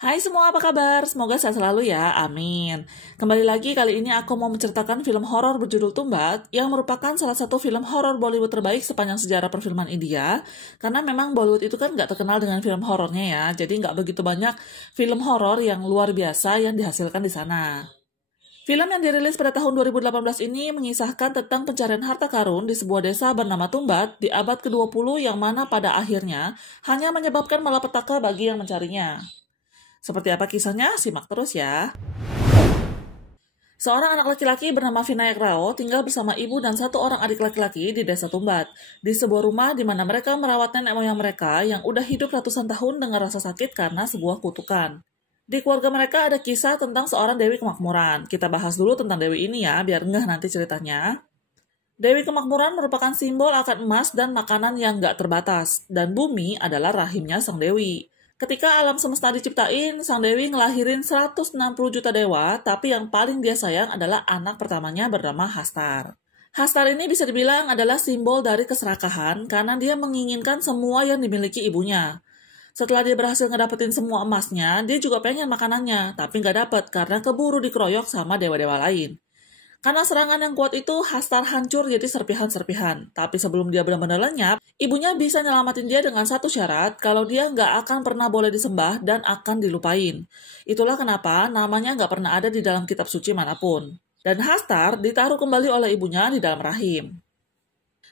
Hai semua, apa kabar? Semoga sehat selalu ya, amin. Kembali lagi, kali ini aku mau menceritakan film horor berjudul Tumbat, yang merupakan salah satu film horor Bollywood terbaik sepanjang sejarah perfilman India, karena memang Bollywood itu kan nggak terkenal dengan film horornya ya, jadi nggak begitu banyak film horor yang luar biasa yang dihasilkan di sana. Film yang dirilis pada tahun 2018 ini mengisahkan tentang pencarian harta karun di sebuah desa bernama Tumbat di abad ke-20 yang mana pada akhirnya hanya menyebabkan malapetaka bagi yang mencarinya. Seperti apa kisahnya? Simak terus ya. Seorang anak laki-laki bernama Vinayak Rao tinggal bersama ibu dan satu orang adik laki-laki di desa Tumbat, di sebuah rumah di mana mereka merawat nenek moyang mereka yang udah hidup ratusan tahun dengan rasa sakit karena sebuah kutukan. Di keluarga mereka ada kisah tentang seorang Dewi Kemakmuran. Kita bahas dulu tentang Dewi ini ya, biar ngeh nanti ceritanya. Dewi Kemakmuran merupakan simbol akan emas dan makanan yang nggak terbatas, dan bumi adalah rahimnya Sang Dewi. Ketika alam semesta diciptain, Sang Dewi ngelahirin 160 juta dewa, tapi yang paling dia sayang adalah anak pertamanya bernama Hastar. Hastar ini bisa dibilang adalah simbol dari keserakahan karena dia menginginkan semua yang dimiliki ibunya. Setelah dia berhasil ngedapetin semua emasnya, dia juga pengen makanannya, tapi nggak dapet karena keburu dikeroyok sama dewa-dewa lain. Karena serangan yang kuat itu, Hastar hancur jadi serpihan-serpihan. Tapi sebelum dia benar-benar lenyap, ibunya bisa nyelamatin dia dengan satu syarat kalau dia nggak akan pernah boleh disembah dan akan dilupain. Itulah kenapa namanya nggak pernah ada di dalam kitab suci manapun. Dan Hastar ditaruh kembali oleh ibunya di dalam rahim.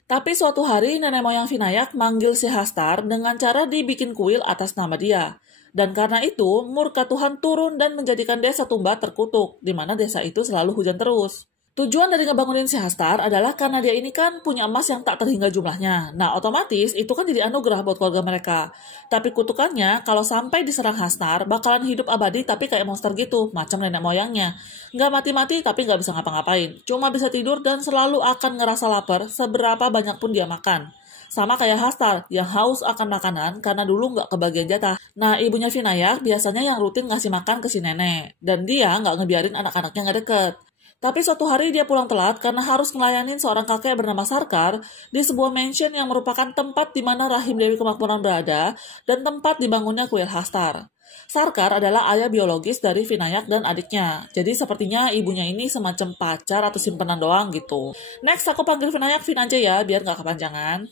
Tapi suatu hari nenek moyang Vinayak manggil si Hastar dengan cara dibikin kuil atas nama dia. Dan karena itu, murka Tuhan turun dan menjadikan desa Tumbat terkutuk, di mana desa itu selalu hujan terus. Tujuan dari ngebangunin si Hastar adalah karena dia ini kan punya emas yang tak terhingga jumlahnya. Nah, otomatis itu kan jadi anugerah buat keluarga mereka. Tapi kutukannya, kalau sampai diserang Hastar, bakalan hidup abadi tapi kayak monster gitu, macam nenek moyangnya. Nggak mati-mati tapi nggak bisa ngapa-ngapain. Cuma bisa tidur dan selalu akan ngerasa lapar seberapa banyak pun dia makan. Sama kayak Hastar, yang haus akan makanan karena dulu nggak kebagian jatah. Nah, ibunya Vinayak biasanya yang rutin ngasih makan ke si nenek. Dan dia nggak ngebiarin anak-anaknya nggak deket. Tapi suatu hari dia pulang telat karena harus ngelayanin seorang kakek bernama Sarkar di sebuah mansion yang merupakan tempat di mana rahim Dewi Kemakmuran berada dan tempat dibangunnya kuil Hastar. Sarkar adalah ayah biologis dari Vinayak dan adiknya. Jadi sepertinya ibunya ini semacam pacar atau simpenan doang gitu. Next, aku panggil Vinayak Vin aja ya, biar nggak kepanjangan.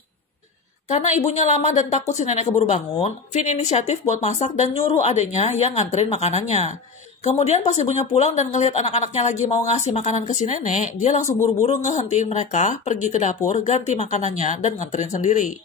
Karena ibunya lama dan takut si nenek keburu bangun, Vin inisiatif buat masak dan nyuruh adiknya yang nganterin makanannya. Kemudian pas ibunya pulang dan ngelihat anak-anaknya lagi mau ngasih makanan ke si nenek, dia langsung buru-buru ngehentiin mereka, pergi ke dapur, ganti makanannya, dan nganterin sendiri.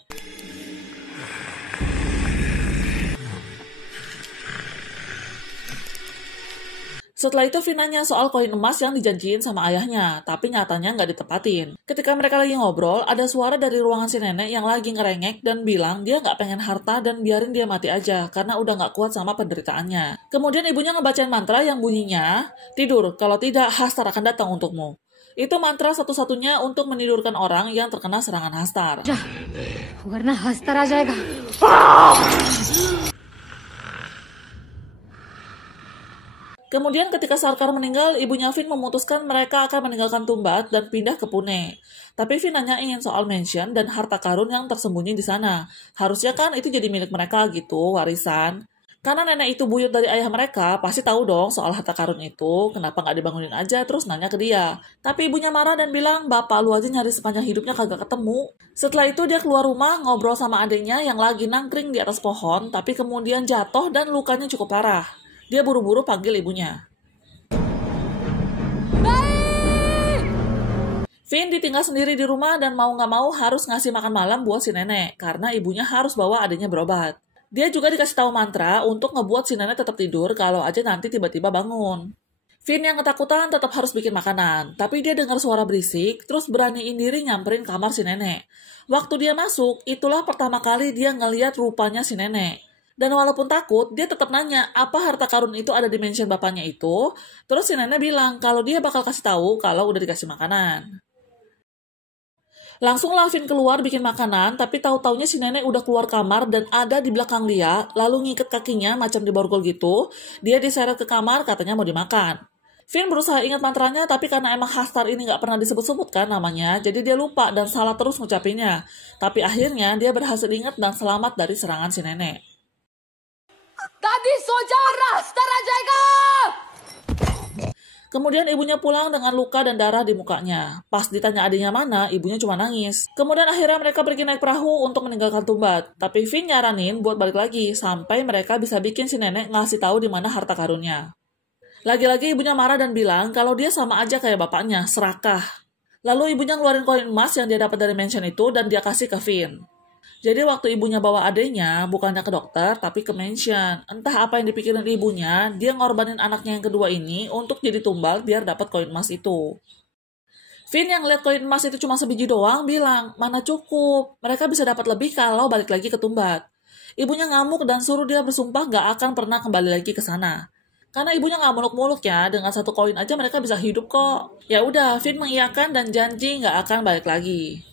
Setelah itu Vin nanya soal koin emas yang dijanjiin sama ayahnya, tapi nyatanya nggak ditepatin. Ketika mereka lagi ngobrol, ada suara dari ruangan si nenek yang lagi ngerengek dan bilang dia nggak pengen harta dan biarin dia mati aja, karena udah nggak kuat sama penderitaannya. Kemudian ibunya ngebacain mantra yang bunyinya, tidur, kalau tidak Hastar akan datang untukmu. Itu mantra satu-satunya untuk menidurkan orang yang terkena serangan Hastar. Warna Hastar आ जाएगा. Kemudian ketika Sarkar meninggal, ibunya Vin memutuskan mereka akan meninggalkan Tumbat dan pindah ke Pune. Tapi Vin nanyain soal mansion dan harta karun yang tersembunyi di sana. Harusnya kan itu jadi milik mereka gitu, warisan. Karena nenek itu buyut dari ayah mereka, pasti tahu dong soal harta karun itu. Kenapa nggak dibangunin aja terus nanya ke dia. Tapi ibunya marah dan bilang, bapak lu aja nyari sepanjang hidupnya kagak ketemu. Setelah itu dia keluar rumah ngobrol sama adiknya yang lagi nangkring di atas pohon, tapi kemudian jatuh dan lukanya cukup parah. Dia buru-buru panggil ibunya. Vin ditinggal sendiri di rumah dan mau nggak mau harus ngasih makan malam buat si nenek, karena ibunya harus bawa adiknya berobat. Dia juga dikasih tahu mantra untuk ngebuat si nenek tetap tidur kalau aja nanti tiba-tiba bangun. Vin yang ketakutan tetap harus bikin makanan, tapi dia dengar suara berisik, terus beraniin diri nyamperin kamar si nenek. Waktu dia masuk, itulah pertama kali dia ngeliat rupanya si nenek. Dan walaupun takut, dia tetap nanya apa harta karun itu ada di mansion bapaknya itu. Terus si nenek bilang kalau dia bakal kasih tahu kalau udah dikasih makanan. Langsung Vin keluar bikin makanan, tapi tahu-taunya si nenek udah keluar kamar dan ada di belakang dia, lalu ngiket kakinya macam diborgol gitu. Dia diseret ke kamar, katanya mau dimakan. Vin berusaha ingat mantranya, tapi karena emang Hastar ini nggak pernah disebut-sebut kan namanya, jadi dia lupa dan salah terus ngucapinnya. Tapi akhirnya dia berhasil ingat dan selamat dari serangan si nenek. दादी सो जाओ रास्ता आ जाएगा. Kemudian ibunya pulang dengan luka dan darah di mukanya. Pas ditanya adiknya mana, ibunya cuma nangis. Kemudian akhirnya mereka pergi naik perahu untuk meninggalkan Tumbat. Tapi Finn nyaranin buat balik lagi, sampai mereka bisa bikin si nenek ngasih tahu di mana harta karunnya. Lagi-lagi ibunya marah dan bilang kalau dia sama aja kayak bapaknya, serakah. Lalu ibunya ngeluarin koin emas yang dia dapat dari mansion itu dan dia kasih ke Finn. Jadi waktu ibunya bawa adenya, bukannya ke dokter, tapi ke mansion. Entah apa yang dipikirin ibunya, dia ngorbanin anaknya yang kedua ini untuk jadi tumbal biar dapat koin emas itu. Finn yang lihat koin emas itu cuma sebiji doang bilang, mana cukup, mereka bisa dapat lebih kalau balik lagi ke Tumbat. Ibunya ngamuk dan suruh dia bersumpah gak akan pernah kembali lagi ke sana. Karena ibunya nggak muluk-muluk ya, dengan 1 koin aja mereka bisa hidup kok. Ya udah, Finn mengiyakan dan janji nggak akan balik lagi.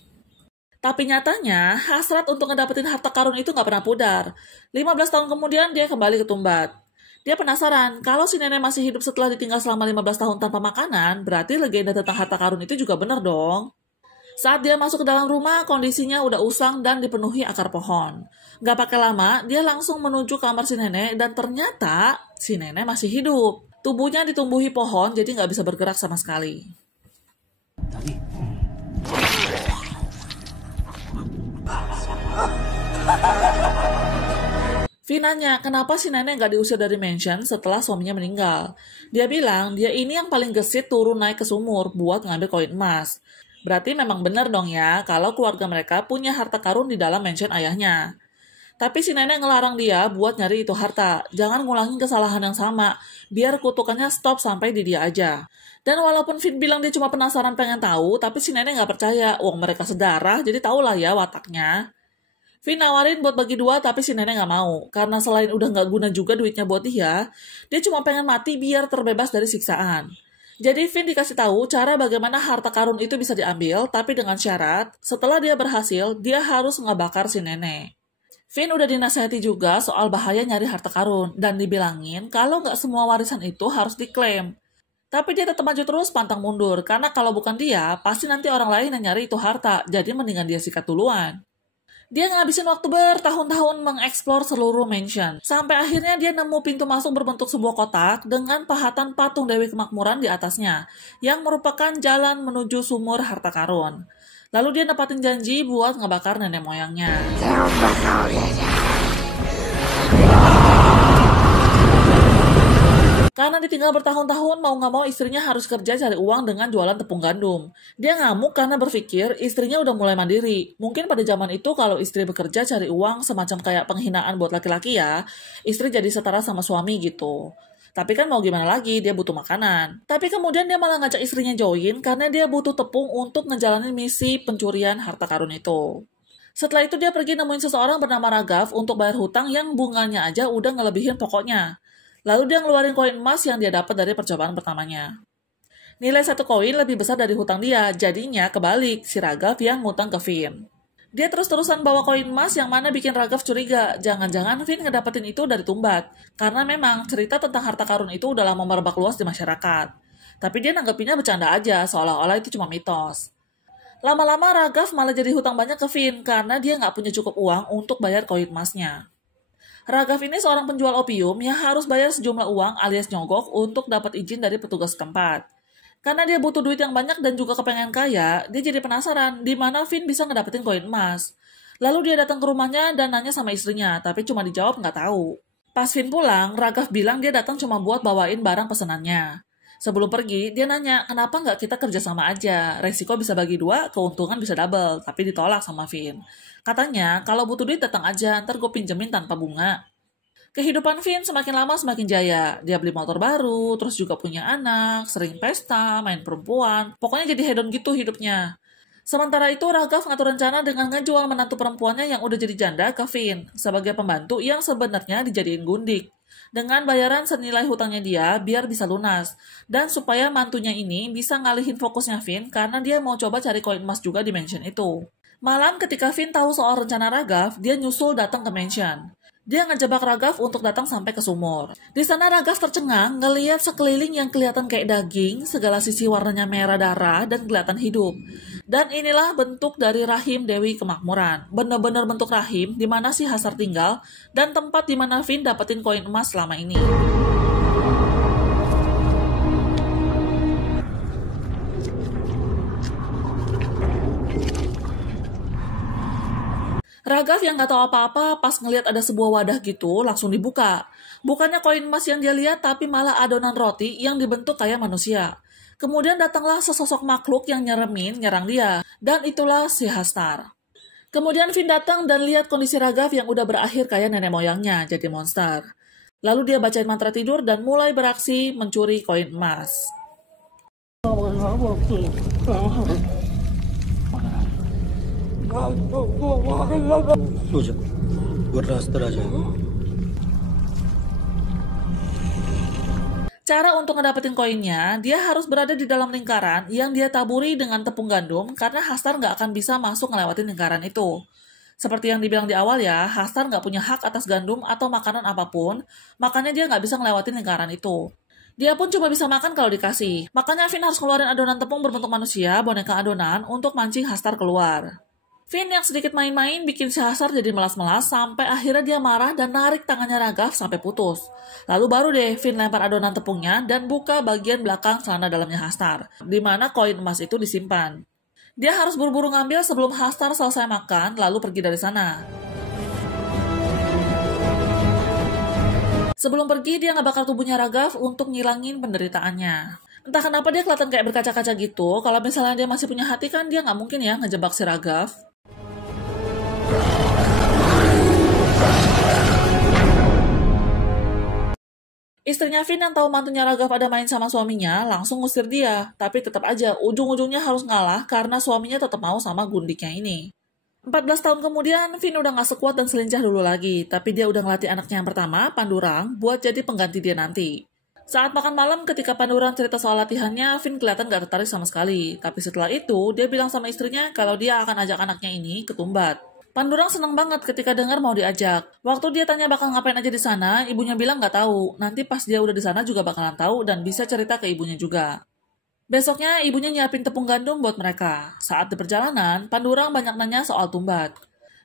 Tapi nyatanya, hasrat untuk ngedapetin harta karun itu nggak pernah pudar. 15 tahun kemudian dia kembali ke Tumbat. Dia penasaran, kalau si nenek masih hidup setelah ditinggal selama 15 tahun tanpa makanan, berarti legenda tentang harta karun itu juga benar dong. Saat dia masuk ke dalam rumah, kondisinya udah usang dan dipenuhi akar pohon. Gak pakai lama, dia langsung menuju kamar si nenek dan ternyata si nenek masih hidup. Tubuhnya ditumbuhi pohon jadi gak bisa bergerak sama sekali. Finn nanya, kenapa si nenek gak diusir dari mansion setelah suaminya meninggal? Dia bilang, dia ini yang paling gesit turun naik ke sumur buat ngambil koin emas. Berarti memang benar dong ya, kalau keluarga mereka punya harta karun di dalam mansion ayahnya. Tapi si nenek ngelarang dia buat nyari itu harta. Jangan ngulangin kesalahan yang sama, biar kutukannya stop sampai di dia aja. Dan walaupun Finn bilang dia cuma penasaran pengen tahu, tapi si nenek nggak percaya. Uang mereka sedarah, jadi tahulah ya wataknya. Finn nawarin buat bagi 2, tapi si nenek nggak mau. Karena selain udah nggak guna juga duitnya buat dia cuma pengen mati biar terbebas dari siksaan. Jadi Finn dikasih tahu cara bagaimana harta karun itu bisa diambil, tapi dengan syarat, setelah dia berhasil, dia harus ngebakar si nenek. Finn udah dinasihati juga soal bahaya nyari harta karun, dan dibilangin kalau nggak semua warisan itu harus diklaim. Tapi dia tetap maju terus pantang mundur, karena kalau bukan dia, pasti nanti orang lain yang nyari itu harta, jadi mendingan dia sikat duluan. Dia ngabisin waktu bertahun-tahun mengeksplor seluruh mansion. Sampai akhirnya dia nemu pintu masuk berbentuk sebuah kotak dengan pahatan patung Dewi Kemakmuran di atasnya, yang merupakan jalan menuju sumur harta karun. Lalu dia nepatin janji buat ngebakar nenek moyangnya. Karena ditinggal bertahun-tahun, mau nggak mau istrinya harus kerja cari uang dengan jualan tepung gandum. Dia ngamuk karena berpikir istrinya udah mulai mandiri. Mungkin pada zaman itu kalau istri bekerja cari uang semacam kayak penghinaan buat laki-laki ya, istri jadi setara sama suami gitu. Tapi kan mau gimana lagi, dia butuh makanan. Tapi kemudian dia malah ngajak istrinya join karena dia butuh tepung untuk ngejalanin misi pencurian harta karun itu. Setelah itu dia pergi nemuin seseorang bernama Ragav untuk bayar hutang yang bunganya aja udah ngelebihin pokoknya. Lalu dia ngeluarin koin emas yang dia dapat dari percobaan pertamanya. Nilai 1 koin lebih besar dari hutang dia, jadinya kebalik si Ragav yang ngutang ke Finn. Dia terus-terusan bawa koin emas yang mana bikin Ragav curiga, jangan-jangan Finn ngedapetin itu dari Tumbat. Karena memang cerita tentang harta karun itu udah lama merebak luas di masyarakat. Tapi dia nanggepinnya bercanda aja, seolah-olah itu cuma mitos. Lama-lama Ragav malah jadi hutang banyak ke Finn karena dia nggak punya cukup uang untuk bayar koin emasnya. Ragav ini seorang penjual opium yang harus bayar sejumlah uang alias nyogok untuk dapat izin dari petugas setempat. Karena dia butuh duit yang banyak dan juga kepengen kaya, dia jadi penasaran di mana Finn bisa ngedapetin koin emas. Lalu dia datang ke rumahnya dan nanya sama istrinya, tapi cuma dijawab nggak tahu. Pas Finn pulang, Ragav bilang dia datang cuma buat bawain barang pesanannya. Sebelum pergi, dia nanya, kenapa nggak kita kerjasama aja? Resiko bisa bagi 2, keuntungan bisa double, tapi ditolak sama Finn. Katanya, kalau butuh duit datang aja, ntar gue pinjemin tanpa bunga. Kehidupan Finn semakin lama semakin jaya. Dia beli motor baru, terus juga punya anak, sering pesta, main perempuan. Pokoknya jadi hedon gitu hidupnya. Sementara itu, Ragav ngatur rencana dengan ngejual menantu perempuannya yang udah jadi janda ke Finn, sebagai pembantu yang sebenarnya dijadiin gundik. Dengan bayaran senilai hutangnya dia biar bisa lunas. Dan supaya mantunya ini bisa ngalihin fokusnya Finn karena dia mau coba cari koin emas juga di mansion itu. Malam ketika Finn tahu soal rencana Ragav, dia nyusul datang ke mansion. Dia ngejebak Raghav untuk datang sampai ke sumur. Di sana Raghav tercengang ngelihat sekeliling yang kelihatan kayak daging, segala sisi warnanya merah darah dan kelihatan hidup. Dan inilah bentuk dari rahim Dewi Kemakmuran. Bener-bener bentuk rahim di mana si Hasar tinggal dan tempat di mana Finn dapetin koin emas selama ini. Raghav yang gak tahu apa-apa pas ngelihat ada sebuah wadah gitu langsung dibuka. Bukannya koin emas yang dia lihat tapi malah adonan roti yang dibentuk kayak manusia. Kemudian datanglah sesosok makhluk yang nyerang dia. Dan itulah si Hastar. Kemudian Finn datang dan lihat kondisi Raghav yang udah berakhir kayak nenek moyangnya jadi monster. Lalu dia bacain mantra tidur dan mulai beraksi mencuri koin emas. Cara untuk ngedapetin koinnya, dia harus berada di dalam lingkaran yang dia taburi dengan tepung gandum karena Hastar nggak akan bisa masuk ngelewatin lingkaran itu. Seperti yang dibilang di awal ya, Hastar nggak punya hak atas gandum atau makanan apapun, makanya dia nggak bisa ngelewatin lingkaran itu. Dia pun cuma bisa makan kalau dikasih, makanya Finn harus keluarin adonan tepung berbentuk manusia, boneka adonan, untuk mancing Hastar keluar. Finn yang sedikit main-main bikin si Hasar jadi melas-melas sampai akhirnya dia marah dan narik tangannya Raghav sampai putus. Lalu baru deh Finn lempar adonan tepungnya dan buka bagian belakang celana dalamnya Hastar, di mana koin emas itu disimpan. Dia harus buru-buru ngambil sebelum Hastar selesai makan lalu pergi dari sana. Sebelum pergi dia ngebakar tubuhnya Raghav untuk ngilangin penderitaannya. Entah kenapa dia kelihatan kayak berkaca-kaca gitu, kalau misalnya dia masih punya hati kan dia nggak mungkin ya ngejebak si Raghav. Istrinya Finn yang tahu mantunya Raghav ada main sama suaminya langsung ngusir dia, tapi tetap aja ujung-ujungnya harus ngalah karena suaminya tetap mau sama gundiknya ini. 14 tahun kemudian, Finn udah gak sekuat dan selincah dulu lagi, tapi dia udah ngelatih anaknya yang pertama, Pandurang, buat jadi pengganti dia nanti. Saat makan malam ketika Pandurang cerita soal latihannya, Finn kelihatan gak tertarik sama sekali, tapi setelah itu dia bilang sama istrinya kalau dia akan ajak anaknya ini ke Tumbat. Pandurang seneng banget ketika dengar mau diajak. Waktu dia tanya bakal ngapain aja di sana, ibunya bilang nggak tahu. Nanti pas dia udah di sana juga bakalan tahu dan bisa cerita ke ibunya juga. Besoknya ibunya nyiapin tepung gandum buat mereka. Saat di perjalanan, Pandurang banyak nanya soal Tumbat.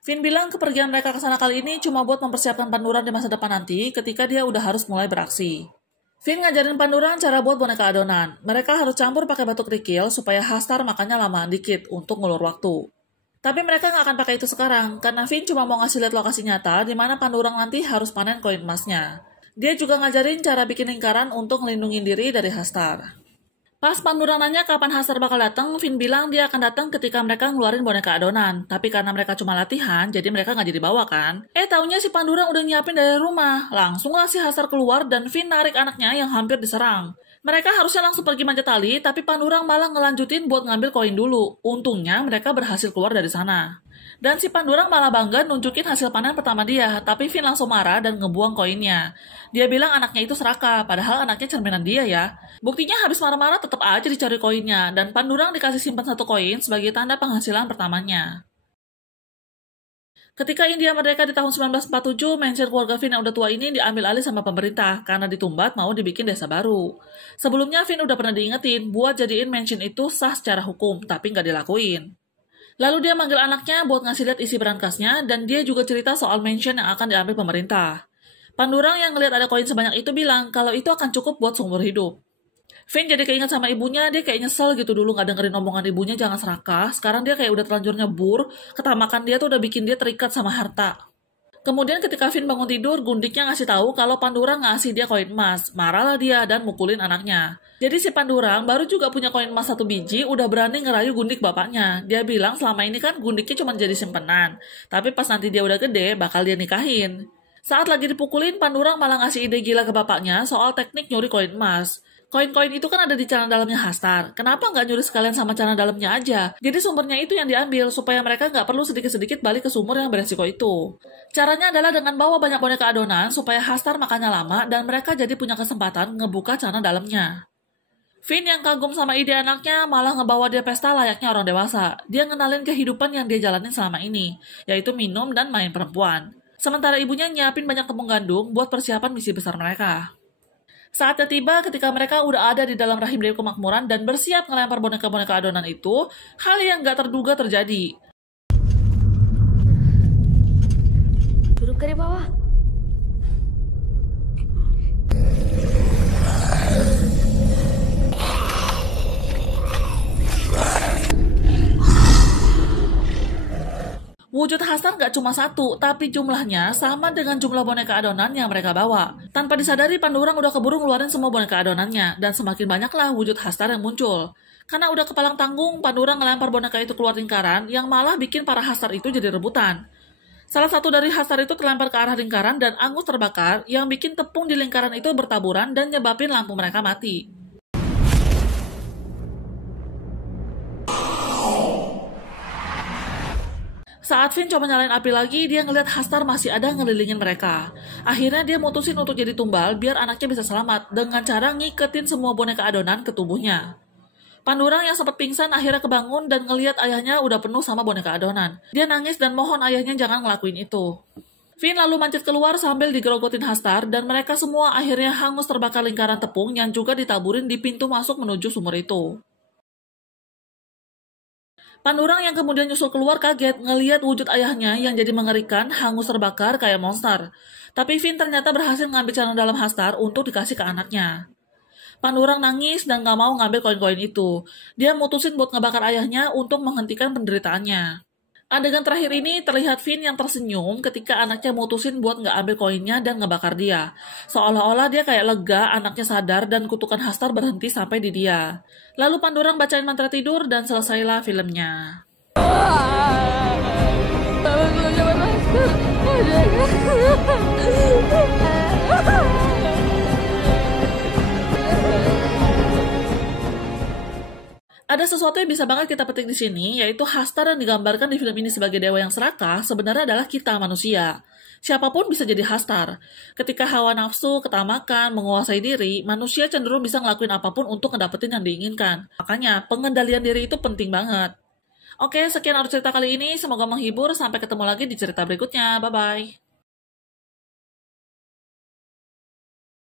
Finn bilang kepergian mereka ke sana kali ini cuma buat mempersiapkan Pandurang di masa depan nanti ketika dia udah harus mulai beraksi. Finn ngajarin Pandurang cara buat boneka adonan. Mereka harus campur pakai batu kerikil supaya Hastar makannya lamaan dikit untuk ngulur waktu. Tapi mereka nggak akan pakai itu sekarang, karena Finn cuma mau ngasih lihat lokasi nyata di mana Pandurang nanti harus panen koin emasnya. Dia juga ngajarin cara bikin lingkaran untuk ngelindungin diri dari Hastar. Pas Pandurang nanya kapan Hastar bakal datang, Finn bilang dia akan datang ketika mereka ngeluarin boneka adonan. Tapi karena mereka cuma latihan, jadi mereka nggak jadi bawa kan. Taunya si Pandurang udah nyiapin dari rumah. Langsunglah si Hastar keluar dan Finn narik anaknya yang hampir diserang. Mereka harusnya langsung pergi manjat tali, tapi Pandurang malah ngelanjutin buat ngambil koin dulu. Untungnya mereka berhasil keluar dari sana. Dan si Pandurang malah bangga nunjukin hasil panen pertama dia, tapi Finn langsung marah dan ngebuang koinnya. Dia bilang anaknya itu serakah, padahal anaknya cerminan dia ya. Buktinya habis marah-marah tetap aja dicari koinnya, dan Pandurang dikasih simpan satu koin sebagai tanda penghasilan pertamanya. Ketika India merdeka di tahun 1947, mansion keluarga Finn yang udah tua ini diambil alih sama pemerintah karena di Tumbat mau dibikin desa baru. Sebelumnya Finn udah pernah diingetin buat jadiin mansion itu sah secara hukum, tapi nggak dilakuin. Lalu dia manggil anaknya buat ngasih lihat isi berangkasnya dan dia juga cerita soal mansion yang akan diambil pemerintah. Pandurang yang ngelihat ada koin sebanyak itu bilang kalau itu akan cukup buat seumur hidup. Finn jadi keinget sama ibunya, dia kayak nyesel gitu dulu gak dengerin omongan ibunya jangan serakah. Sekarang dia kayak udah terlanjur nyebur, ketamakan dia tuh udah bikin dia terikat sama harta. Kemudian ketika Finn bangun tidur, gundiknya ngasih tahu kalau Pandurang ngasih dia koin emas. Marahlah dia dan mukulin anaknya. Jadi si Pandurang baru juga punya koin emas 1 biji, udah berani ngerayu gundik bapaknya. Dia bilang selama ini kan gundiknya cuma jadi simpenan. Tapi pas nanti dia udah gede, bakal dia nikahin. Saat lagi dipukulin, Pandurang malah ngasih ide gila ke bapaknya soal teknik nyuri koin emas. Koin-koin itu kan ada di celana dalamnya Hastar. Kenapa nggak nyuri sekalian sama celana dalamnya aja? Jadi sumbernya itu yang diambil, supaya mereka nggak perlu sedikit-sedikit balik ke sumur yang beresiko itu. Caranya adalah dengan bawa banyak boneka adonan, supaya Hastar makannya lama, dan mereka jadi punya kesempatan ngebuka celana dalamnya. Finn yang kagum sama ide anaknya malah ngebawa dia pesta layaknya orang dewasa. Dia ngenalin kehidupan yang dia jalanin selama ini, yaitu minum dan main perempuan. Sementara ibunya nyiapin banyak tepung gandum buat persiapan misi besar mereka. Saatnya tiba ketika mereka udah ada di dalam rahim Dewi Kemakmuran dan bersiap ngelempar boneka-boneka adonan itu, hal yang gak terduga terjadi. Duduk dari bawah. Wujud Hastar gak cuma satu, tapi jumlahnya sama dengan jumlah boneka adonan yang mereka bawa. Tanpa disadari, Pandurang udah keburu ngeluarin semua boneka adonannya, dan semakin banyaklah wujud Hastar yang muncul. Karena udah kepalang tanggung, Pandurang ngelempar boneka itu keluar lingkaran, yang malah bikin para Hastar itu jadi rebutan. Salah satu dari Hastar itu terlempar ke arah lingkaran dan angus terbakar, yang bikin tepung di lingkaran itu bertaburan dan nyebabin lampu mereka mati. Saat Finn coba nyalain api lagi, dia ngeliat Hastar masih ada ngelilingin mereka. Akhirnya dia mutusin untuk jadi tumbal biar anaknya bisa selamat dengan cara ngiketin semua boneka adonan ke tubuhnya. Pandurang yang sempat pingsan akhirnya kebangun dan ngeliat ayahnya udah penuh sama boneka adonan. Dia nangis dan mohon ayahnya jangan ngelakuin itu. Finn lalu manjat keluar sambil digerogotin Hastar dan mereka semua akhirnya hangus terbakar lingkaran tepung yang juga ditaburin di pintu masuk menuju sumur itu. Pandurang yang kemudian nyusul keluar kaget ngeliat wujud ayahnya yang jadi mengerikan hangus terbakar kayak monster. Tapi Finn ternyata berhasil ngambil celana dalam Hastar untuk dikasih ke anaknya. Pandurang nangis dan gak mau ngambil koin-koin itu. Dia mutusin buat ngebakar ayahnya untuk menghentikan penderitaannya. Adegan terakhir ini terlihat Finn yang tersenyum ketika anaknya mutusin buat nggak ambil koinnya dan ngebakar dia. Seolah-olah dia kayak lega anaknya sadar dan kutukan Hastar berhenti sampai di dia. Lalu Pandurang bacain mantra tidur dan selesailah filmnya. Ada sesuatu yang bisa banget kita petik di sini, yaitu Hastar yang digambarkan di film ini sebagai dewa yang serakah sebenarnya adalah kita manusia. Siapapun bisa jadi Hastar. Ketika hawa nafsu, ketamakan, menguasai diri, manusia cenderung bisa ngelakuin apapun untuk ngedapetin yang diinginkan. Makanya, pengendalian diri itu penting banget. Oke, sekian arus cerita kali ini. Semoga menghibur. Sampai ketemu lagi di cerita berikutnya. Bye-bye.